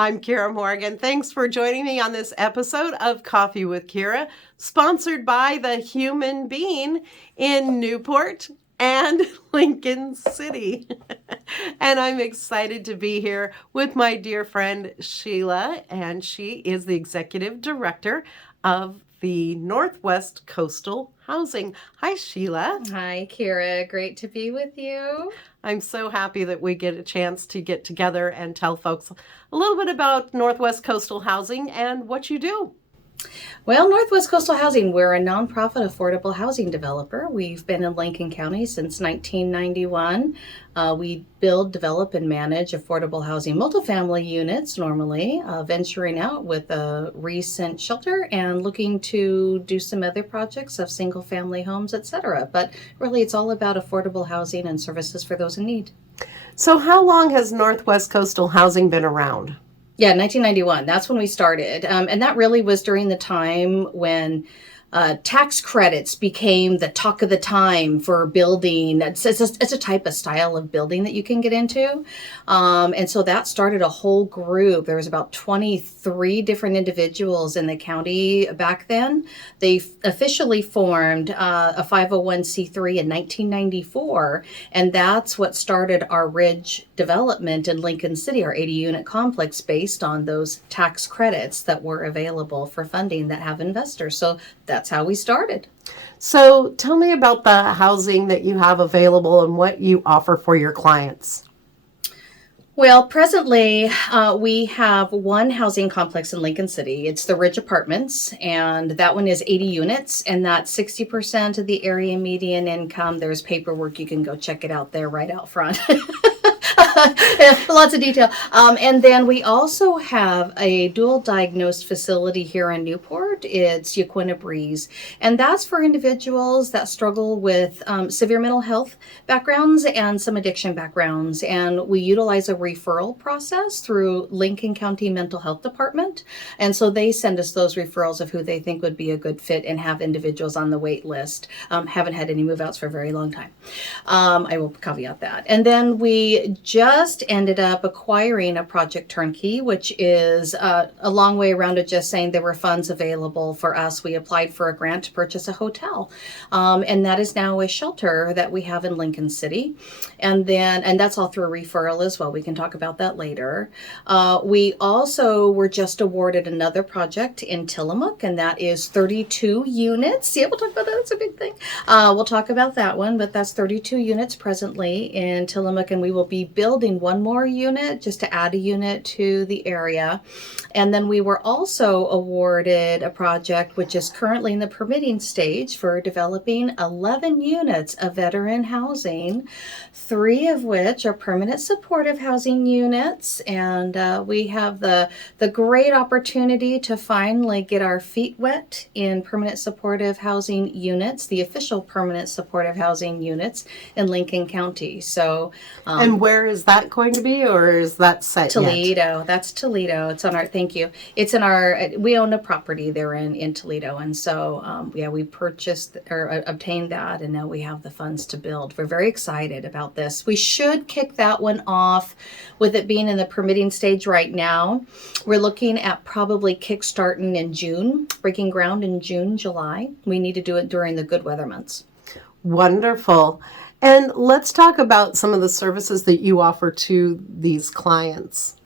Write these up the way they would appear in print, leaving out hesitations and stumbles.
I'm Kiera Morgan. Thanks for joining me on this episode of Coffee with Kiera, sponsored by the Human Being in Newport and Lincoln City. And I'm excited to be here with my dear friend Sheila, and she is the executive director of the Northwest Coastal Housing. Hi, Sheila. Hi, Kiera. Great to be with you. I'm so happy that we get a chance to get together and tell folks a little bit about Northwest Coastal Housing and what you do. Well, Northwest Coastal Housing, we're a nonprofit affordable housing developer. We've been in Lincoln County since 1991. We build, develop, and manage affordable housing multifamily units normally, venturing out with a recent shelter and looking to do some other projects of single family homes, etc. But really, it's all about affordable housing and services for those in need. So how long has Northwest Coastal Housing been around? Yeah, 1991. That's when we started. And that really was during the time when tax credits became the talk of the time for building. It's a type of style of building that you can get into. And so that started a whole group. There was about 23 different individuals in the county back then. They officially formed a 501c3 in 1994. And that's what started our Ridge development in Lincoln City, our 80-unit complex based on those tax credits that were available for funding that have investors. So that's how we started. So tell me about the housing that you have available and what you offer for your clients. Well, presently, we have one housing complex in Lincoln City. It's the Ridge Apartments, and that one is 80 units, and that's 60% of the area median income. There's paperwork. You can go check it out there right out front. Lots of detail. And then we also have a dual diagnosed facility here in Newport. It's Yaquina Breeze. And that's for individuals that struggle with severe mental health backgrounds and some addiction backgrounds. And we utilize a referral process through Lincoln County Mental Health Department. And so they send us those referrals of who they think would be a good fit and have individuals on the wait list. Haven't had any move outs for a very long time. I will caveat that. And then we just ended up acquiring a project turnkey, which is a long way around to just saying there were funds available for us. We applied for a grant to purchase a hotel, and that is now a shelter that we have in Lincoln City, and that's all through a referral as well. We can talk about that later. We also were just awarded another project in Tillamook, and that is 32 units. Yeah, we'll talk about that. That's a big thing. We'll talk about that one, but that's 32 units presently in Tillamook, and we will be building one more unit just to add a unit to the area. And then we were also awarded a project which is currently in the permitting stage for developing 11 units of veteran housing, 3 of which are permanent supportive housing units. And we have the great opportunity to finally get our feet wet in permanent supportive housing units, the official permanent supportive housing units in Lincoln County. So, and where is that going to be, or is that set Toledo. yet? That's Toledo. It's on our, thank you. It's in our, we own a property there in Toledo. And so, we purchased or obtained that, and now we have the funds to build. We're very excited about this. We should kick that one off with it being in the permitting stage right now. We're looking at probably kickstarting in June, breaking ground in June, July. We need to do it during the good weather months. Wonderful. And let's talk about some of the services that you offer to these clients.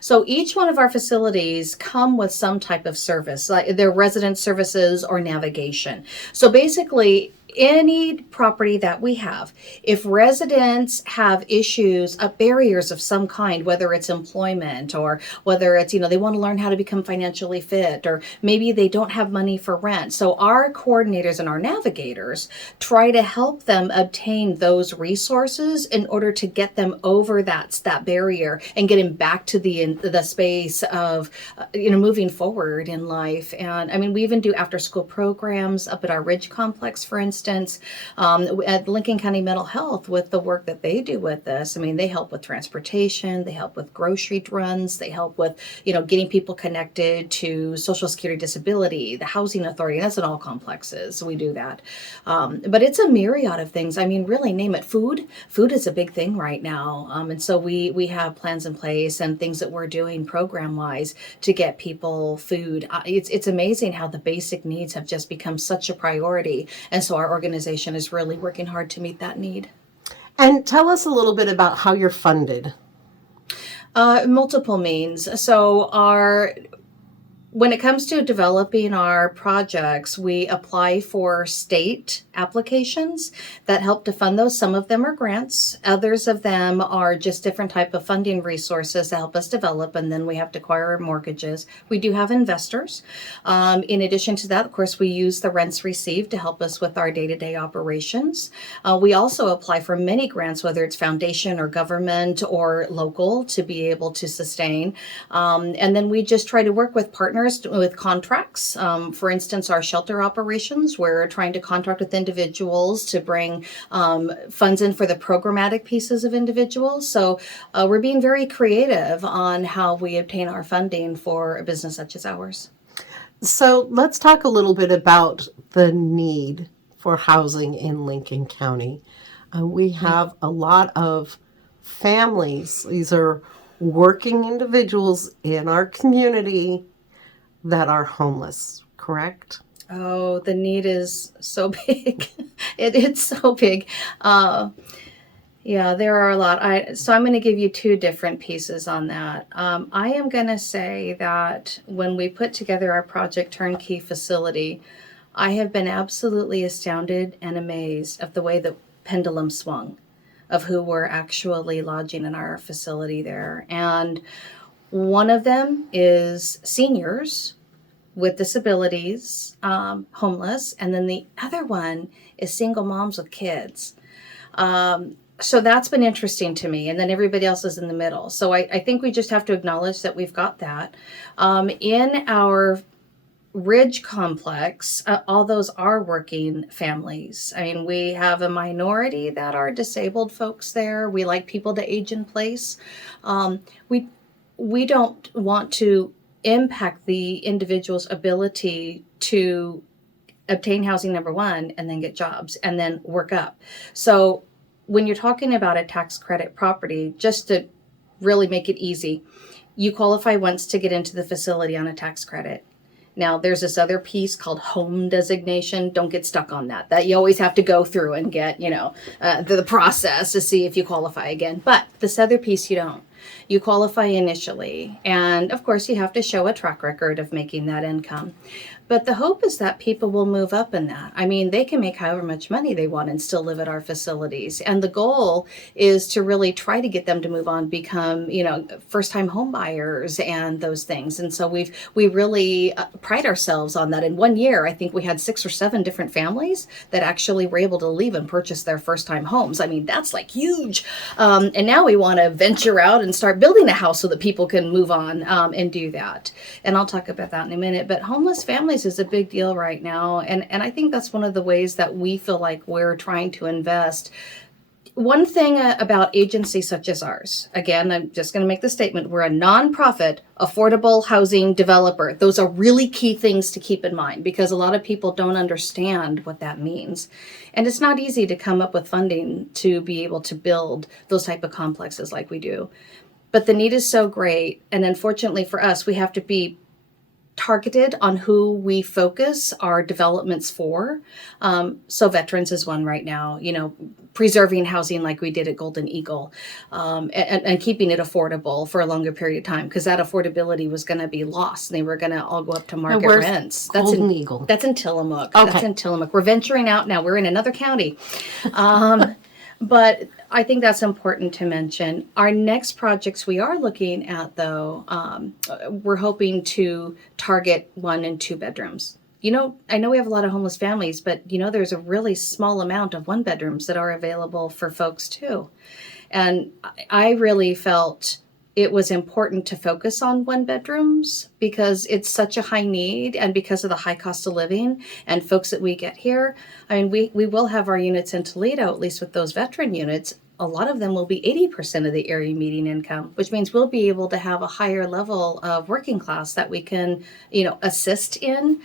So each one of our facilities come with some type of service, like their resident services or navigation. So basically, any property that we have, if residents have issues, barriers of some kind, whether it's employment or whether it's, they want to learn how to become financially fit, or maybe they don't have money for rent. So our coordinators and our navigators try to help them obtain those resources in order to get them over that barrier and get them back to the space of, moving forward in life. And I mean, we even do after school programs up at our Ridge complex, for instance. instance, at Lincoln County Mental Health, with the work that they do with us, I mean, they help with transportation, they help with grocery runs, they help with, getting people connected to Social Security Disability, the Housing Authority. That's in all complexes. We do that. But it's a myriad of things. I mean, really name it. Food is a big thing right now. And so we have plans in place and things that we're doing program wise to get people food. It's amazing how the basic needs have just become such a priority. And so our organization is really working hard to meet that need. And tell us a little bit about how you're funded. Multiple means. So when it comes to developing our projects, we apply for state applications that help to fund those. Some of them are grants. Others of them are just different type of funding resources to help us develop, and then we have to acquire mortgages. We do have investors. In addition to that, of course, we use the rents received to help us with our day-to-day operations. We also apply for many grants, whether it's foundation or government or local, to be able to sustain. And then we just try to work with partners with contracts. For instance, our shelter operations, we're trying to contract with individuals to bring funds in for the programmatic pieces of individuals. So we're being very creative on how we obtain our funding for a business such as ours. So let's talk a little bit about the need for housing in Lincoln County. We have a lot of families. These are working individuals in our community that are homeless, correct? Oh, the need is so big. It's so big. Yeah, there are a lot. So I'm going to give you two different pieces on that. I am going to say that when we put together our Project Turnkey facility, I have been absolutely astounded and amazed of the way the pendulum swung of who were actually lodging in our facility there. And one of them is seniors with disabilities, homeless, and then the other one is single moms with kids. So that's been interesting to me, and then everybody else is in the middle. So I think we just have to acknowledge that we've got that. In our Ridge complex, all those are working families. I mean, we have a minority that are disabled folks there. We like people to age in place. We don't want to impact the individual's ability to obtain housing, number one, and then get jobs and then work up. So when you're talking about a tax credit property, just to really make it easy, you qualify once to get into the facility on a tax credit. Now, there's this other piece called home designation. Don't get stuck on that. That you always have to go through and get, the process to see if you qualify again. But this other piece, you don't. You qualify initially. And of course, you have to show a track record of making that income. But the hope is that people will move up in that. I mean, they can make however much money they want and still live at our facilities. And the goal is to really try to get them to move on, become, first-time home buyers and those things. And so we really pride ourselves on that. In 1 year, I think we had 6 or 7 different families that actually were able to leave and purchase their first-time homes. I mean, that's like huge. And now we want to venture out and start building a house so that people can move on and do that. And I'll talk about that in a minute. But homeless families is a big deal right now. And I think that's one of the ways that we feel like we're trying to invest. One thing about agencies such as ours, again, I'm just going to make the statement, we're a nonprofit, affordable housing developer. Those are really key things to keep in mind because a lot of people don't understand what that means. And it's not easy to come up with funding to be able to build those type of complexes like we do. But the need is so great. And unfortunately for us, we have to be targeted on who we focus our developments for. So veterans is one right now, preserving housing like we did at Golden Eagle, and keeping it affordable for a longer period of time because that affordability was going to be lost. They were going to all go up to market rents. That's Golden Eagle. That's in Tillamook. Okay. That's in Tillamook. We're venturing out now. We're in another county. But I think that's important to mention. Our next projects we are looking at, though, we're hoping to target 1 and 2 bedrooms. I know we have a lot of homeless families, but, there's a really small amount of 1 bedrooms that are available for folks, too. And I really felt it was important to focus on one bedrooms because it's such a high need, and because of the high cost of living and folks that we get here. I mean, we will have our units in Toledo, at least with those veteran units. A lot of them will be 80% of the area median income, which means we'll be able to have a higher level of working class that we can, assist in.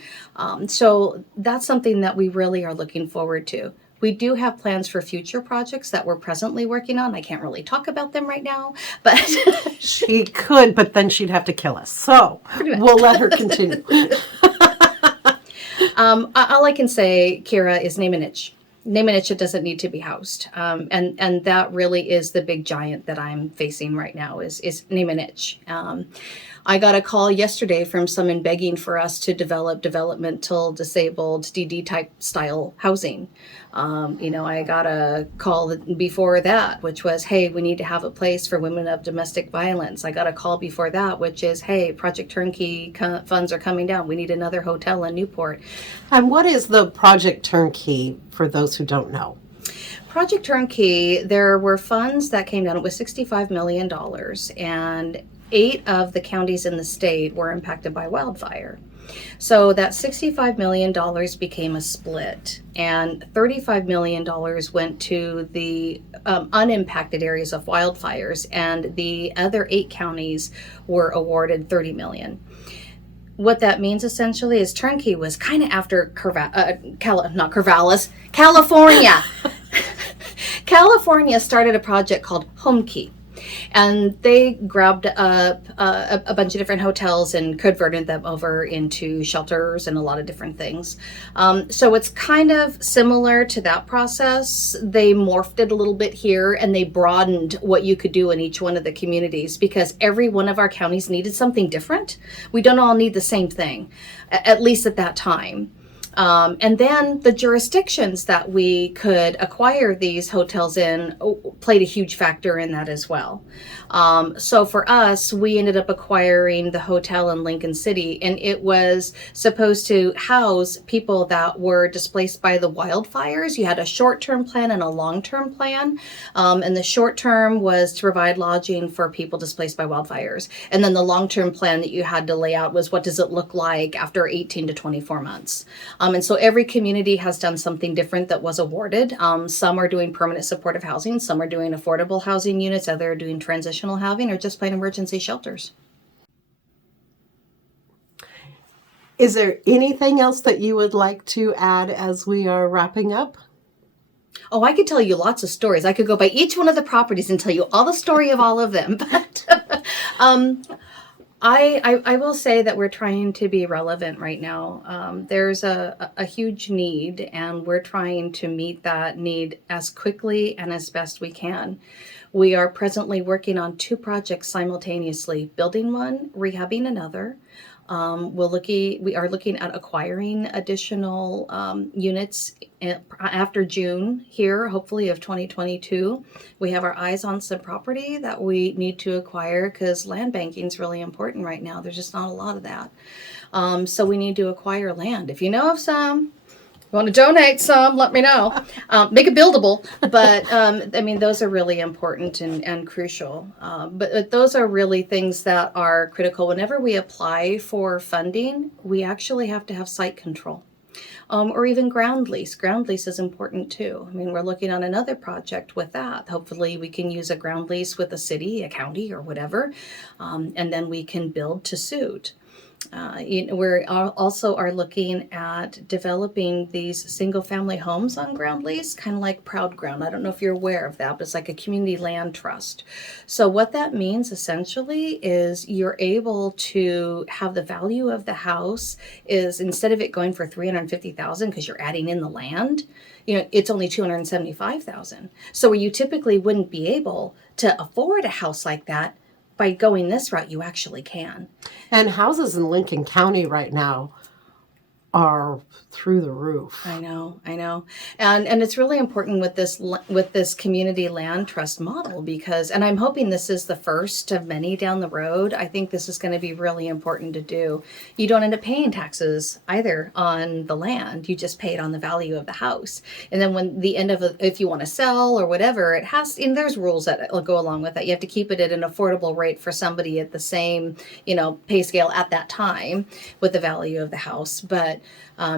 So that's something that we really are looking forward to. We do have plans for future projects that we're presently working on. I can't really talk about them right now, but She could, but then she'd have to kill us. So we'll let her continue. All I can say, Kiera, is name an itch. Name an itch that doesn't need to be housed. And that really is the big giant that I'm facing right now is name an itch. I got a call yesterday from someone begging for us to develop developmental disabled DD type style housing. I got a call before that, which was, hey, we need to have a place for women of domestic violence. I got a call before that, which is, hey, Project Turnkey funds are coming down. We need another hotel in Newport. And what is the Project Turnkey for those who don't know? Project Turnkey, there were funds that came down. It was $65 million, and 8 of the counties in the state were impacted by wildfire. So that $65 million became a split, and $35 million went to the unimpacted areas of wildfires, and the other 8 counties were awarded $30 million. What that means essentially is Turnkey was kind of after California. California started a project called Home Key. And they grabbed up a bunch of different hotels and converted them over into shelters and a lot of different things. So it's kind of similar to that process. They morphed it a little bit here, and they broadened what you could do in each one of the communities because every one of our counties needed something different. We don't all need the same thing, at least at that time. And then the jurisdictions that we could acquire these hotels in played a huge factor in that as well. So for us, we ended up acquiring the hotel in Lincoln City, and it was supposed to house people that were displaced by the wildfires. You had a short-term plan and a long-term plan. And the short-term was to provide lodging for people displaced by wildfires. And then the long-term plan that you had to lay out was what does it look like after 18 to 24 months. And so every community has done something different that was awarded. Some are doing permanent supportive housing, some are doing affordable housing units, others are doing transitional housing, or just plain emergency shelters. Is there anything else that you would like to add as we are wrapping up? Oh, I could tell you lots of stories. I could go by each one of the properties and tell you all the story of all of them. But I will say that we're trying to be relevant right now. There's a huge need, and we're trying to meet that need as quickly and as best we can. We are presently working on 2 projects simultaneously, building one, rehabbing another. We are looking at acquiring additional units after June here, hopefully of 2022. We have our eyes on some property that we need to acquire because land banking is really important right now. There's just not a lot of that. So we need to acquire land. If you know of some, want to donate some, let me know. Make it buildable. But those are really important and crucial. But those are really things that are critical. Whenever we apply for funding, we actually have to have site control. Or even ground lease. Ground lease is important too. We're looking on another project with that. Hopefully we can use a ground lease with a city, a county, or whatever, and then we can build to suit. We also are looking at developing these single-family homes on ground lease, kind of like Proud Ground. I don't know if you're aware of that, but it's like a community land trust. So what that means essentially is you're able to have the value of the house is instead of it going for $350,000 because you're adding in the land, it's only $275,000. So where you typically wouldn't be able to afford a house like that, by going this route, you actually can. And houses in Lincoln County right now are through the roof. I know, and it's really important with this community land trust model because, and I'm hoping this is the first of many down the road. I think this is going to be really important to do. You don't end up paying taxes either on the land; you just pay it on the value of the house. And then when the end of if you want to sell or whatever, it has, and there's rules that will go along with that. You have to keep it at an affordable rate for somebody at the same pay scale at that time with the value of the house, but.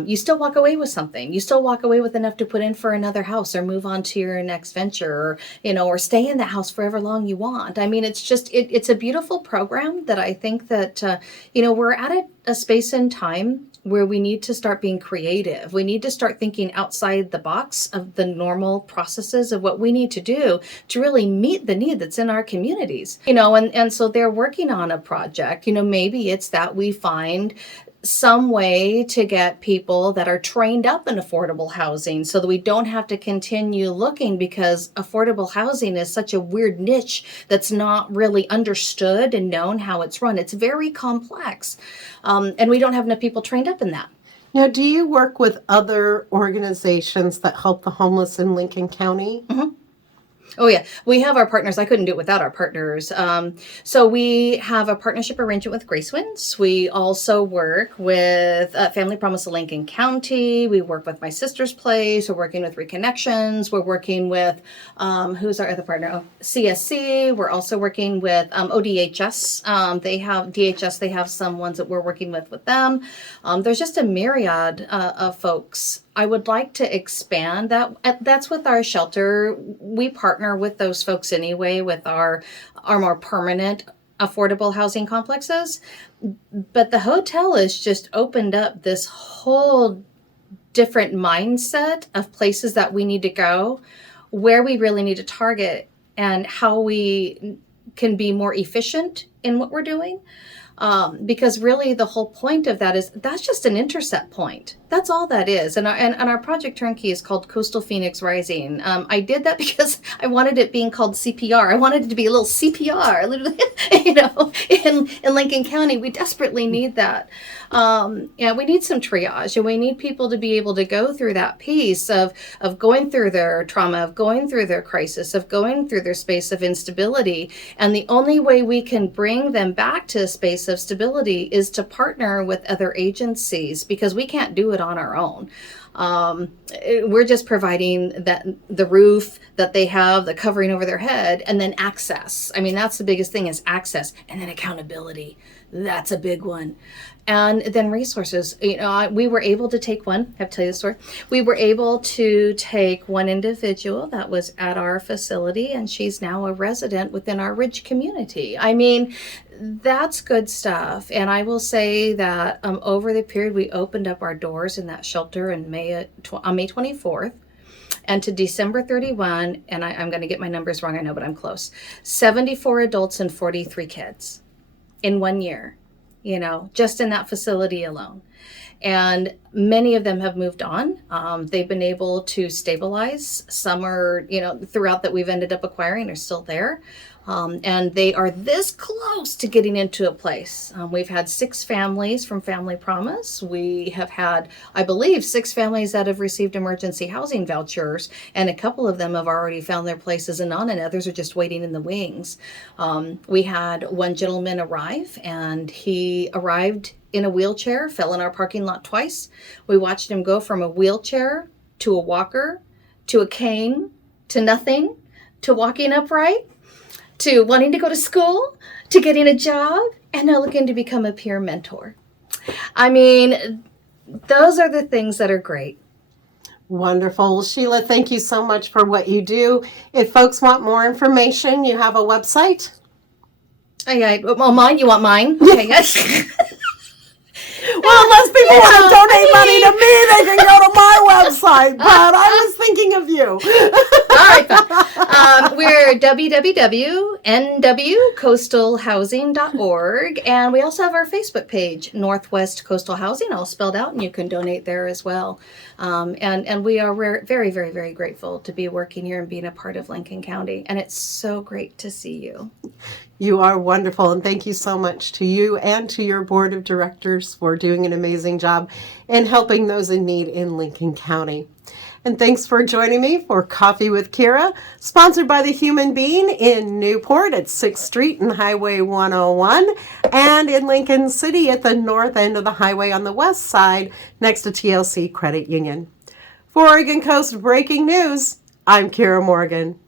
You still walk away with something. You still walk away with enough to put in for another house or move on to your next venture or stay in that house forever long you want. I mean, it's just, it's a beautiful program that I think that, we're at a space and time where we need to start being creative. We need to start thinking outside the box of the normal processes of what we need to do to really meet the need that's in our communities. And so they're working on a project. Maybe it's that we find some way to get people that are trained up in affordable housing so that we don't have to continue looking, because affordable housing is such a weird niche that's not really understood and known how it's run. It's very complex. And we don't have enough people trained up in that. Now, do you work with other organizations that help the homeless in Lincoln County? Mm-hmm. Oh, yeah. We have our partners. I couldn't do it without our partners. So we have a partnership arrangement with Grace Winds. We also work with Family Promise of Lincoln County. We work with My Sister's Place. We're working with Reconnections. We're working with, who's our other partner? Oh, CSC. We're also working with ODHS. They have some ones that we're working with them. There's just a myriad of folks. I would like to expand that. That's with our shelter. We partner with those folks anyway with our more permanent affordable housing complexes. But the hotel has just opened up this whole different mindset of places that we need to go, where we really need to target, and how we can be more efficient in what we're doing. Because really the whole point of that is that's just an intercept point. That's all that is. And our project turnkey is called Coastal Phoenix Rising. I did that because I wanted it being called CPR. I wanted it to be a little CPR, literally, in Lincoln County. We desperately need that. We need some triage, and we need people to be able to go through that piece of going through their trauma, of going through their crisis, of going through their space of instability. And the only way we can bring them back to a space of stability is to partner with other agencies, because we can't do it on our own. We're just providing the roof that they have, the covering over their head, and then access. I mean, that's the biggest thing, is access, and then accountability. That's a big one. And then resources. We were able to take one. I have to tell you the story. We were able to take one individual that was at our facility, and she's now a resident within our Ridge community. I mean, that's good stuff. And I will say that over the period we opened up our doors in that shelter on May 24th, and to December 31, and I'm going to get my numbers wrong, I know, but I'm close, 74 adults and 43 kids in 1 year, just in that facility alone. And many of them have moved on. They've been able to stabilize. Some are, throughout that we've ended up acquiring are still there. And they are this close to getting into a place. We've had 6 families from Family Promise. We have had, I believe, 6 families that have received emergency housing vouchers, and a couple of them have already found their places and others are just waiting in the wings. We had one gentleman arrive, and he arrived in a wheelchair, fell in our parking lot twice. We watched him go from a wheelchair to a walker, to a cane, to nothing, to walking upright, to wanting to go to school, to getting a job, and now looking to become a peer mentor. I mean, those are the things that are great. Wonderful. Well, Sheila, thank you so much for what you do. If folks want more information, you have a website? Mine? You want mine? Okay, yes. Well, unless people want to donate money to me, they can go to my website. But I was thinking of you. All right. We're www.lnc nwcoastalhousing.org. And we also have our Facebook page, Northwest Coastal Housing, all spelled out, and you can donate there as well. And we are very, very, very grateful to be working here and being a part of Lincoln County. And it's so great to see you. You are wonderful, and thank you so much to you and to your board of directors for doing an amazing job in helping those in need in Lincoln County. And thanks for joining me for Coffee with Kiera, sponsored by the Human Bean in Newport at 6th Street and Highway 101, and in Lincoln City at the north end of the highway on the west side next to TLC Credit Union. For Oregon Coast Breaking News, I'm Kiera Morgan.